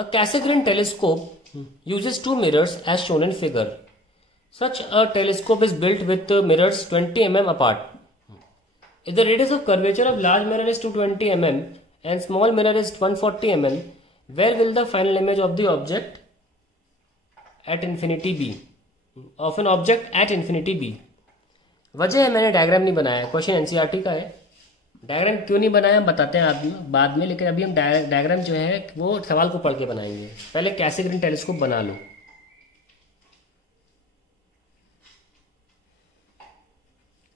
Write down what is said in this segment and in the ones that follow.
A Cassegrain telescope uses two mirrors as shown in figure. Such a telescope is built with mirrors 20 mm apart. If the radius of curvature of large mirror is 220 mm and small mirror is 140 mm, where will the final image of the object at infinity be? Of an object at infinity be. वजह है मैंने diagram नहीं बनाया, question NCERT का है। Diagram क्यों नहीं बनाया हम बताते हैं बाद में, लेकिन अभी हम डायग्राम जो है वो सवाल को पढ़ के बनाएंगे। पहले कैसेग्रेन टेलीस्कोप बना लो।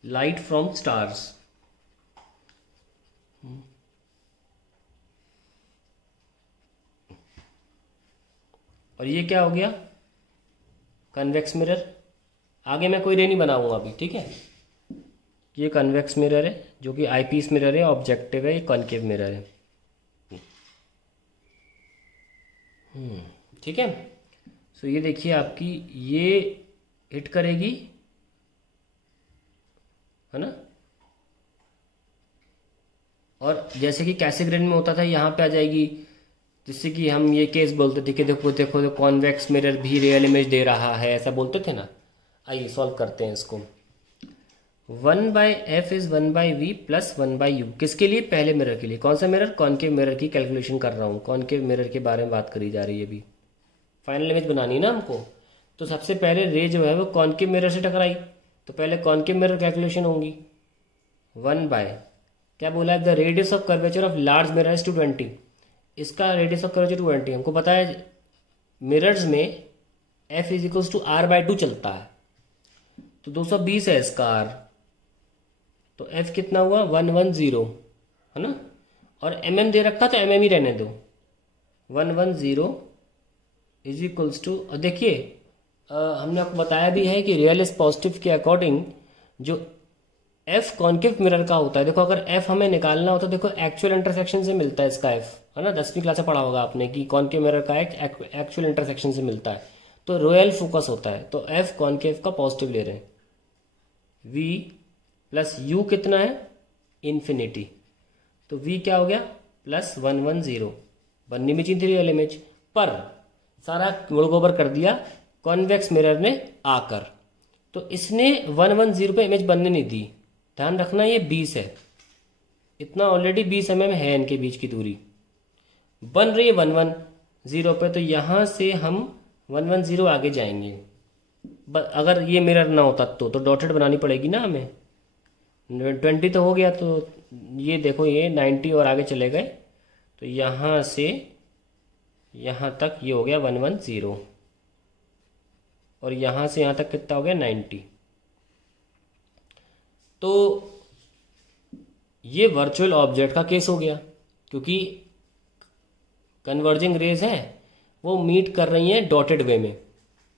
लाइट फ्रॉम स्टार्स, और ये क्या हो गया? Convex mirror. आगे मैं कोई रे नहीं बनाऊंगा अभी, ठीक है। ये कन्वेक्स मिरर है जो कि आईपीस मिरर है, ऑब्जेक्टिव है, ये कॉनकेव मिरर है, ठीक है। सो ये देखिए आपकी ये हिट करेगी, है ना। और जैसे कि कैसेग्रेन में होता था यहाँ पे आ जाएगी, जिससे कि हम ये केस बोलते थे कि देखो देखो तो कॉन्वेक्स मिरर भी रियल इमेज दे रहा है, ऐसा बोलते थे ना। आइए सॉल्व करते हैं इसको। 1/f is 1/v plus 1/u। किसके लिए? पहले मिरर के लिए। कौन सा मिरर? कॉनकेव मिरर की कैलकुलेशन कर रहा हूँ। कॉनकेव मिरर के बारे में बात करी जा रही है अभी। फाइनल इमेज बनानी है ना हमको, तो सबसे पहले रे जो है वो कॉनकेव मिरर से टकराई, तो पहले कॉनकेव मिरर कैलकुलेशन होंगी। 1/ क्या बोला है? The radius of curvature of large mirror is 220। इसका रेडियस ऑफ कर्वेचर 220। हमको पता है मिरर्स में f is equals to r/2 चलता है, तो 220 है इसका r, तो f कितना हुआ? 110, है ना। और mm दे रखा तो mm ही रहने दो। 110 इज इक्वल्स टू, और देखिए हमने आपको बताया भी है कि रियल इज पॉजिटिव के अकॉर्डिंग जो f कॉनकेव मिरर का होता है, देखो अगर f हमें निकालना होता है, देखो एक्चुअल इंटरसेक्शन से मिलता है इसका f, है ना। 10वीं क्लास में पढ़ा होगा आपने कि कॉनकेव मिरर का एक एक्चुअल इंटरसेक्शन से मिलता है, तो रोयल फोकस होता है। तो f कॉनकेव का पॉजिटिव ले रहे हैं। v प्लस u कितना है? इन्फिनिटी। तो v क्या हो गया? प्लस 110। बननी भी चाहिए थी रियल इमेज, पर सारा गुड़ गोबर कर दिया कॉन्वेक्स मिरर ने आकर, तो इसने 110 पे इमेज बनने नहीं दी। ध्यान रखना ये 20 है, इतना ऑलरेडी 20 mm है इनके बीच की दूरी। बन रही है 110 पे, तो यहां से हम 110 आगे जाएंगे। अगर ये मिरर ना होता तो डॉटेड बनानी पड़ेगी ना हमें। 20 तो हो गया, तो ये देखो ये 90 और आगे चले गए, तो यहां से यहां तक ये हो गया 110, और यहां से यहां तक कितना हो गया? 90। तो ये वर्चुअल ऑब्जेक्ट का केस हो गया, क्योंकि कन्वर्जिंग रेज है वो मीट कर रही हैं डॉटेड वे में,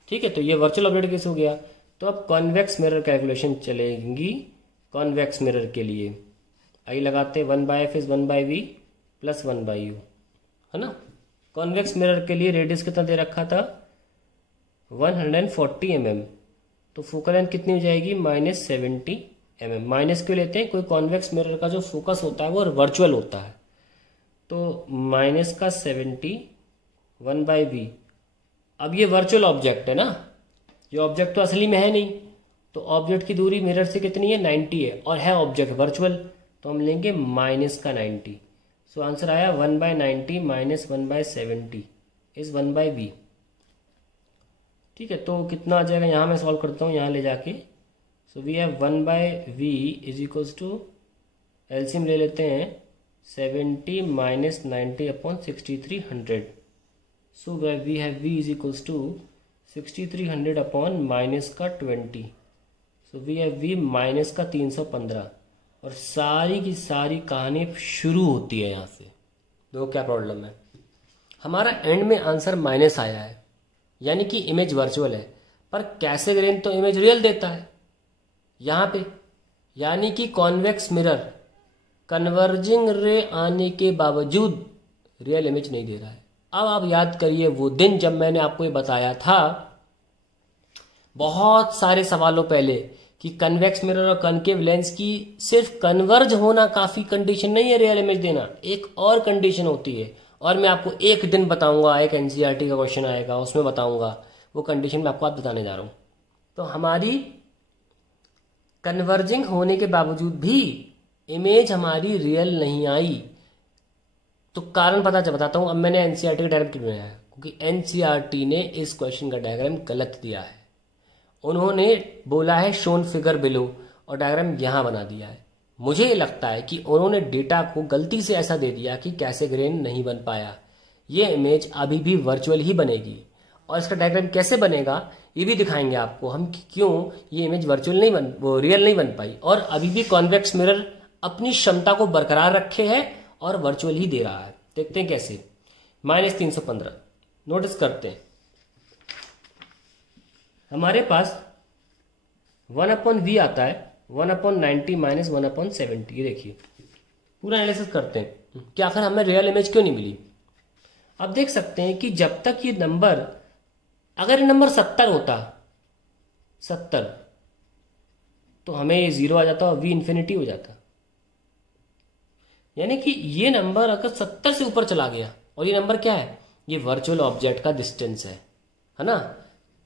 ठीक है। तो ये वर्चुअल ऑब्जेक्ट केस हो गया। तो अब कॉन्वेक्स मिरर कैलकुलेशन चलेगी कॉन्वेक्स मिरर के लिए। आई लगाते 1/f is 1/v plus 1/u, है ना। कॉन्वेक्स मिरर के लिए रेडियस कितना दे रखा था? 140 mm, तो फोकल लेंथ कितनी हो जाएगी? -70 mm। माइनस क्यों लेते हैं? कोई कॉन्वेक्स मिरर का जो फोकस होता है वो वर्चुअल होता है, तो -70 1/v। अब ये वर्चुअल ऑब्जेक्ट है ना, ये ऑब्जेक्ट तो असली में है नहीं, तो ऑब्जेक्ट की दूरी मिरर से कितनी है? 90 है, और है ऑब्जेक्ट वर्चुअल, तो हम लेंगे -90। सो आंसर आया 1/90 माइनस 1/70 इज 1/v, ठीक है। तो कितना आ जाएगा? यहाँ मैं सॉल्व करता हूँ, यहाँ ले जाके। So we have 1/v is equals to, LCM ले लेते हैं, 70 minus 90 upon 6300। So we have v is equals to 6300 upon minus का 20। So we have v minus का 315, और सारी की सारी कहानी शुरू होती है यहाँ से। देखो क्या प्रॉब्लम है, हमारा एंड में आंसर माइनस आया है, यानी कि इमेज वर्चुअल है, पर कैसेग्रेन तो इमेज रियल देता है यहाँ पे, यानी कि कॉन्वेक्स मिरर कन्वर्जिंग रे आने के बावजूद रियल इमेज नहीं दे रहा है। अब आप याद करिए वो दिन जब मैंने आपको ये बताया था बहुत सारे सवालों पहले कि कन्वेक्स मिरर और कनकेव लेंस की सिर्फ कन्वर्ज होना काफी कंडीशन नहीं है रियल इमेज देना, एक और कंडीशन होती है, और मैं आपको एक दिन बताऊंगा, एक एनसीईआरटी का क्वेश्चन आएगा उसमें बताऊंगा, वो कंडीशन मैं आपको आज बताने जा रहा हूं। तो हमारी कन्वर्जिंग होने के बावजूद भी इमेज हमारी रियल नहीं आई, तो कारण बताता हूं। अब मैंने एनसीईआरटी का डायग्राम क्यों बनाया है, क्योंकि एनसीईआरटी ने इस क्वेश्चन का डायग्राम गलत दिया है। उन्होंने बोला है शोन फिगर बिलो और डायग्राम यहां बना दिया है। मुझे लगता है कि उन्होंने डेटा को गलती से ऐसा दे दिया कि कैसेग्रेन नहीं बन पाया। ये इमेज अभी भी वर्चुअल ही बनेगी, और इसका डायग्राम कैसे बनेगा ये भी दिखाएंगे आपको हम कि क्यों ये इमेज वर्चुअल नहीं बन, वो रियल नहीं बन पाई, और अभी भी कॉन्वेक्स मिरर अपनी क्षमता को बरकरार रखे है और वर्चुअल ही दे रहा है। देखते हैं कैसे। -315 नोटिस करते हैं, हमारे पास 1/v आता है, 1/90 - 1/70। ये देखिए पूरा एनालिसिस करते हैं कि आखिर हमें रियल इमेज क्यों नहीं मिली। अब देख सकते हैं कि जब तक ये नंबर, अगर ये नंबर 70 होता, 70, तो हमें ये 0 आ जाता और v इंफिनिटी हो जाता। यानी कि ये नंबर अगर 70 से ऊपर चला गया, और ये नंबर क्या है, ये वर्चुअल ऑब्जेक्ट का डिस्टेंस है ना।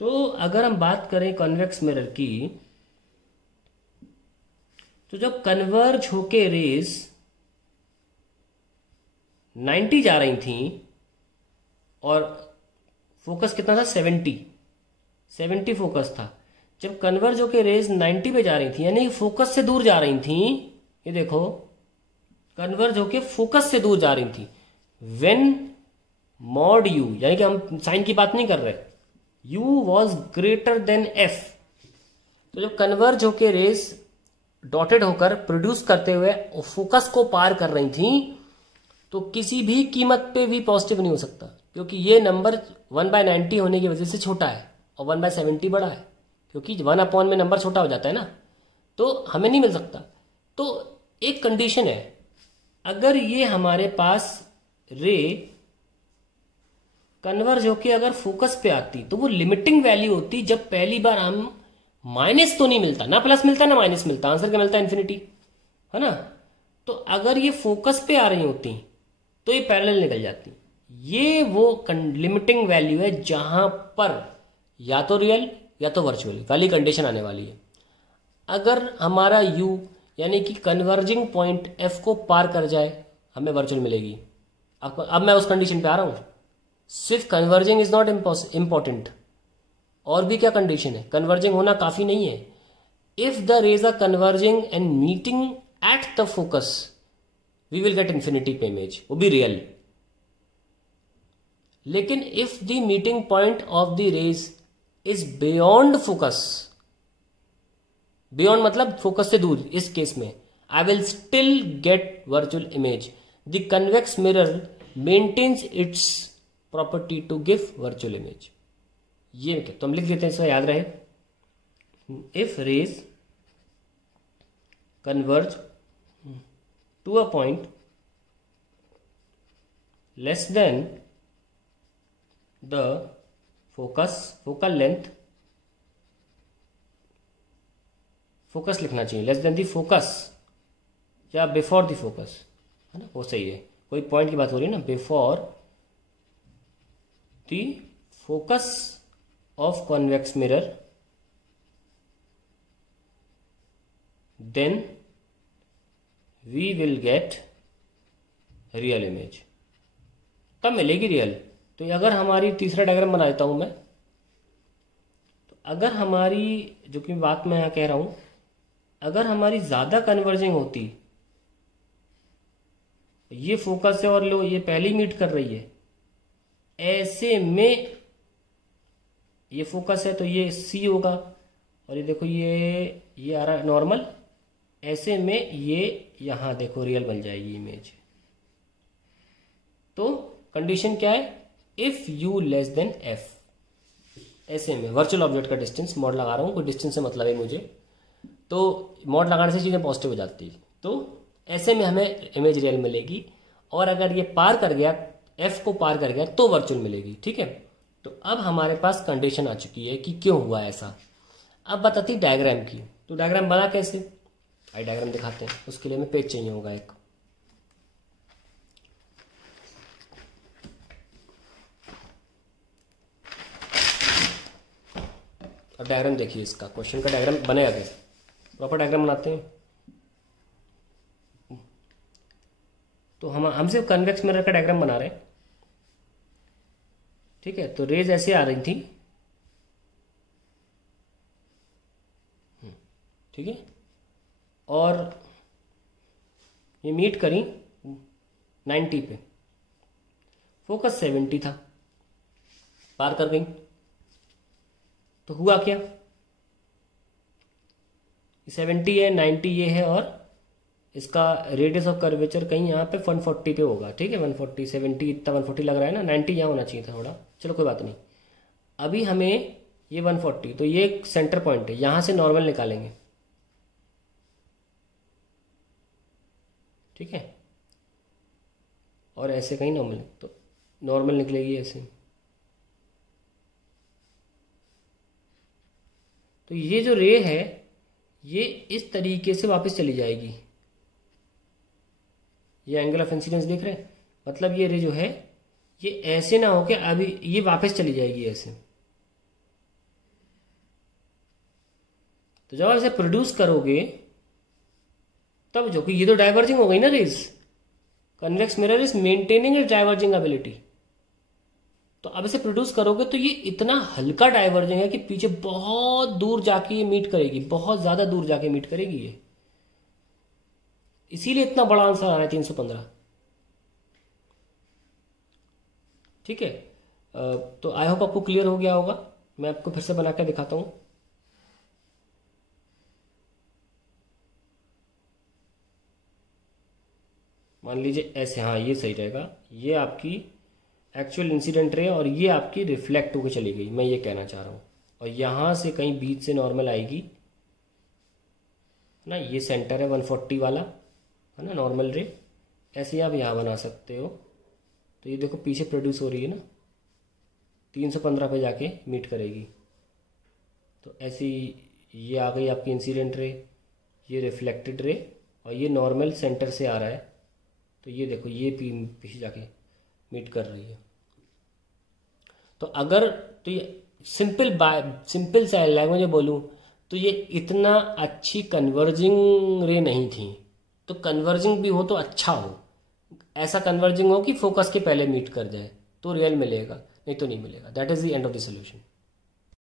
तो अगर हम बात करें कॉन्वेक्स मिरर की, तो जब कन्वर्ज होके रेज 90 जा रही थी और फोकस कितना था, 70 फोकस था। जब कन्वर्ज होके रेज 90 पे जा रही थी, यानी फोकस से दूर जा रही थी, ये देखो कन्वर्ज होके फोकस से दूर जा रही थी। व्हेन मॉड u, यानी कि हम साइन की बात नहीं कर रहे, u was greater than f, तो जब कन्वर्ज होके रेज डॉटेड होकर प्रोड्यूस करते हुए फोकस को पार कर रही थी, तो किसी भी कीमत पे भी पॉजिटिव नहीं हो सकता, क्योंकि ये नंबर 1/90 होने की वजह से छोटा है और 1/70 बड़ा है, क्योंकि 1/, में नंबर छोटा हो जाता है ना, तो हमें नहीं मिल सकता। तो एक कंडीशन है, अगर ये हमारे पास रे कन्वर्ज होके अगर फोकस पे आती, तो वो लिमिटिंग वैल्यू होती जब पहली बार हम माइनस तो नहीं मिलता ना, प्लस मिलता ना माइनस मिलता, आंसर क्या मिलता है, इन्फिनिटी, है ना। तो अगर ये फोकस पे आ रही होती तो ये पैरेलल निकल जाती। ये वो लिमिटिंग वैल्यू है जहां पर या तो रियल या तो वर्चुअल वाली कंडीशन आने वाली है। अगर हमारा u यानी कि कन्वर्जिंग पॉइंट f को पार कर जाए, हमें वर्चुअल मिलेगी। अब मैं उस कंडीशन पे आ रहा हूं, सिर्फ कन्वर्जिंग इज नॉट इंपॉर्टेंट, और भी क्या कंडीशन है, कन्वर्जिंग होना काफी नहीं है। If the rays are converging and meeting at the focus, we will get infinity पे इमेज, वो भी रियल। लेकिन if the meeting point of the rays is beyond focus, beyond मतलब फोकस से दूर, इस केस में I will still get virtual image. The convex mirror maintains its property to give virtual image. ये क्या, तो हम लिख देते हैं, इसमें याद रहे, if rays converge to a point less than the focal length, focus लिखना चाहिए, लेस देन द फोकस या बिफोर द फोकस, है ना, वो सही है। कोई पॉइंट की बात हो रही है ना, before the focus of convex mirror, then we will get real image, तब मिलेगी रियल। तो अगर हमारी, तीसरा डायग्राम बना देता हूं मैं, तो अगर हमारी, जो कि बात मैं यहां कह रहा हूं, अगर हमारी ज्यादा कन्वर्जिंग होती, ये फोकस है और लो ये पहली मीट कर रही है, ऐसे में ये फोकस है तो ये C होगा, और ये देखो ये आ रहा है नॉर्मल, ऐसे में ये यहां देखो रियल बन जाएगी इमेज। तो कंडीशन क्या है, if u less than f, ऐसे में वर्चुअल ऑब्जेक्ट का डिस्टेंस, मॉड लगा रहा हूं, कोई डिस्टेंस से मतलब है मुझे, तो मॉड लगाने से चीजें पॉजिटिव हो जाती है। तो ऐसे में हमें इमेज रियल मिलेगी, और अगर ये पार कर गया, f को पार कर गया, तो वर्चुअल मिलेगी, ठीक है। तो अब हमारे पास कंडीशन आ चुकी है कि क्यों हुआ ऐसा। अब बताती डायग्राम की, तो डायग्राम बना कैसे, आई डायग्राम दिखाते हैं, उसके लिए हमें पेज चाहिए होगा एक। अब डायग्राम देखिए, इसका क्वेश्चन का डायग्राम बनेगा कैसे, प्रॉपर डायग्राम बनाते हैं। तो हम सिर्फ कन्वेक्स मिरर का डायग्राम बना रहे हैं, ठीक है। तो रेज ऐसे आ रही थी, ठीक है, और ये मीट करी 90 पे, फोकस 70 था, पार कर गई। तो हुआ क्या, 70 है, 90 ये है, और इसका रेडियस ऑफ कर्वेचर कहीं यहाँ पे 140 पे होगा, ठीक है। 140, 70 इतना 140 लग रहा है ना, 90 यहाँ होना चाहिए था थोड़ा, चलो कोई बात नहीं। अभी हमें ये 140, तो ये एक सेंटर पॉइंट है, यहाँ से नॉर्मल निकालेंगे, ठीक है। और ऐसे कहीं नॉर्मल, तो नॉर्मल निकलेगी ऐसे। तो ये जो रे है ये इस तरीके से वापस चली जाएगी, ये एंगल ऑफ इंसिडेंस देख रहे हैं, मतलब ये रे जो है ये ऐसे ना होके अभी ये वापस चली जाएगी ऐसे। तो जब आप इसे प्रोड्यूस करोगे तब जो कि ये तो डाइवर्जिंग हो गई ना rays, convex mirror is maintaining its diverging ability. तो अब इसे प्रोड्यूस करोगे तो ये इतना हल्का डाइवर्जिंग है कि पीछे बहुत दूर जाके ये मीट करेगी, बहुत ज्यादा दूर जाके मीट करेगी ये, इसीलिए इतना बड़ा आंसर आ रहा है 315, ठीक है। तो आई होप आपको क्लियर हो गया होगा। मैं आपको फिर से बना कर दिखाता हूं। मान लीजिए ऐसे, हाँ ये सही रहेगा, ये आपकी एक्चुअल इंसिडेंट रे और ये आपकी रिफ्लेक्ट होकर चली गई, मैं ये कहना चाह रहा हूं। और यहां से कहीं बीच से नॉर्मल आएगी ना, ये सेंटर है 140 वाला है ना नॉर्मल रे, ऐसे ही आप यहाँ बना सकते हो। तो ये देखो पीछे प्रोड्यूस हो रही है ना, 315 पे जाके मीट करेगी। तो ऐसी ये आ गई आपकी इंसिडेंट रे, ये रिफ्लेक्टेड रे, और ये नॉर्मल सेंटर से आ रहा है। तो ये देखो ये पीछे जाके मीट कर रही है। तो अगर तो ये सिंपल सा लैंग्वेज में बोलूँ तो ये इतना अच्छी कन्वर्जिंग रे नहीं थी। तो कन्वर्जिंग भी हो तो अच्छा हो, ऐसा कन्वर्जिंग हो कि फोकस के पहले मीट कर जाए, तो रियल मिलेगा, नहीं तो नहीं मिलेगा। That is the end of the solution.